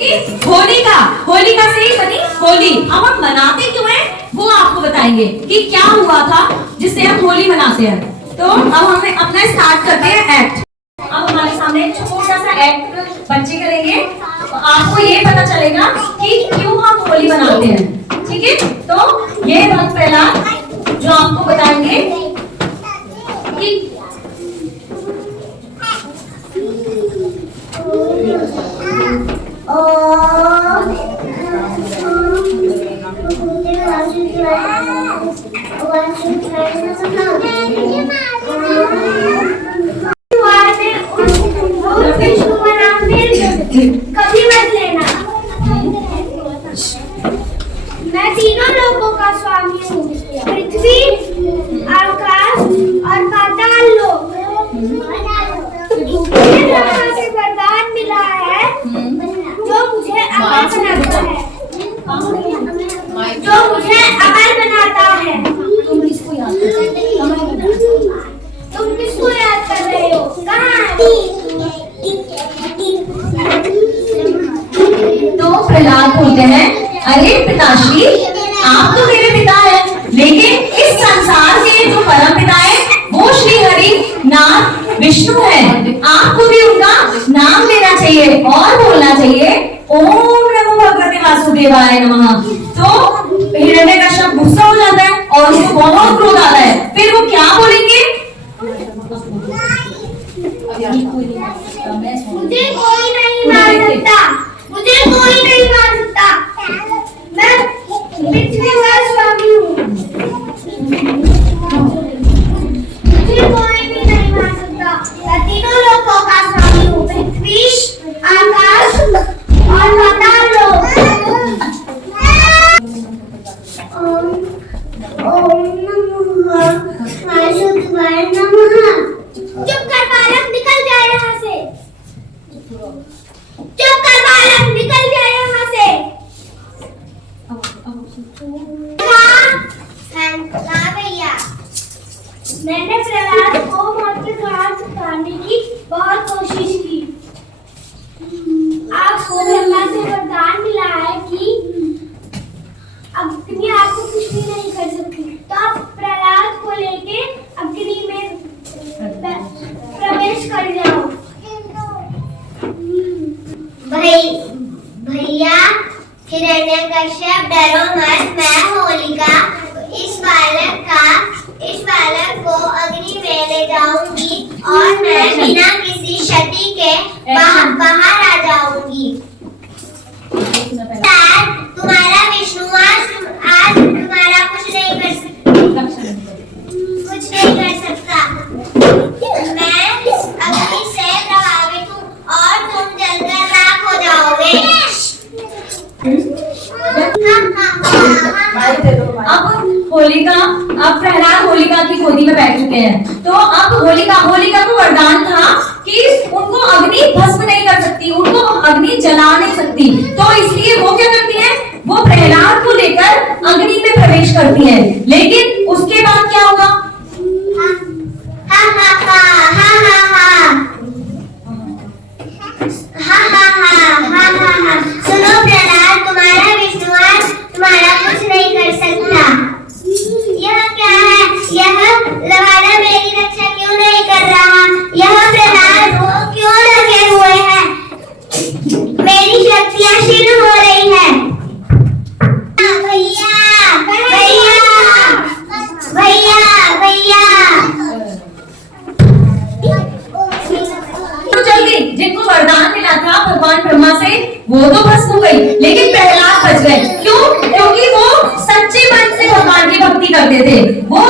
होलिका से ही बनी होली। अब हम मनाते क्यों हैं वो आपको बताएंगे कि क्या हुआ था जिससे हम होली मनाते हैं। तो अब हमें अपना स्टार्ट करते हैं एक्ट। अब हमारे सामने एक छोटा सा एक्ट बच्चे करेंगे, तो आपको ये पता चलेगा कि क्यों हम होली मनाते हैं। ठीक है, तो ये बात पहला जो आपको बताएंगे कि कभी मत लेना। मैं तीनों लोगों का स्वामी हूँ, पृथ्वी, आकाश और पाताल लोक। मुझे ब्रह्मा से वरदान मिला है जो मुझे अमर बनाता है, जो मुझे अमर बनाता है। तुम किसको याद कर रहे हो? कहाँ? तो प्रहलाद बोलते हैं, अरे पिताश्री आप तो मेरे पिता हैं, लेकिन इस संसार के जो परम पिता है वो श्री हरि नाथ विष्णु है। आपको भी उनका नाम लेना चाहिए और बोलना चाहिए ओम नमो भगवते वासुदेवाय नमः। तो हिरण्यकश्यप गुस्सा हो जाता है और उसको बहुत क्रोध आता है, फिर वो क्या बोलेंगे? मुझे कोई नहीं मार सकता, मुझे कोई नहीं मार सकता। मैं पृथ्वी का स्वामी हूँ, मुझे कोई भी नहीं मार सकता। मैं तीनों लोगों का स्वामी हूँ, पृथ्वी, आकाश और पाताल लोक। ओम नमः वासुदेवाय नमः। चुप कर बालक, निकल जाए यहाँ से। चुप कर बालक, निकल जाए यहाँ से। हाँ भैया, मैंने प्रहलाद को मौत के घाट उतारने की बहुत कोशिश की। आपको ब्रह्मा से वरदान मिला है कि अग्नि आपको कुछ भी नहीं कर सकती, तो आप प्रहलाद को लेके अग्नि में प्रवेश कर जाओ। भैया हिरण्यकश्यप डरो मत, मैं होलिका इस बालक को अग्नि में ले जाऊंगी और मैं बिना किसी क्षति के बाहर आ जाऊंगी। तुम्हारा विष्णु आज तुम्हारा कुछ नहीं कर सकता। मैं अग्नि से प्रभावित हूँ और तुम जलकर राख हो जाओगे। अब प्रहलाद होलिका की गोदी में बैठ चुके हैं। तो अब होलिका को वरदान था कि उनको अग्नि भस्म नहीं कर सकती, उनको अग्नि जला नहीं सकती। तो इसलिए वो क्या करती है, वो प्रहलाद को लेकर अग्नि में प्रवेश करती है। लेकिन उसके बाद क्या होगा? सुनो प्रहलाद, तुम्हारा विष्णु आज तुम्हारा कुछ नहीं कर सकता। यह क्या है? यह लवादा मेरी रक्षा क्यों नहीं कर रहा? यह प्रहलाद वो क्यों लगे हुए हैं? मेरी शक्तियाँ क्षीण हो रही है। भैया भैया भैया भैया। तो जल्दी जिनको वरदान मिला था भगवान ब्रह्मा से वो तो भस्म हो गई, लेकिन प्रहलाद बच गए। क्यों? क्योंकि वो सच्चे मन से भगवान की भक्ति करते थे। वो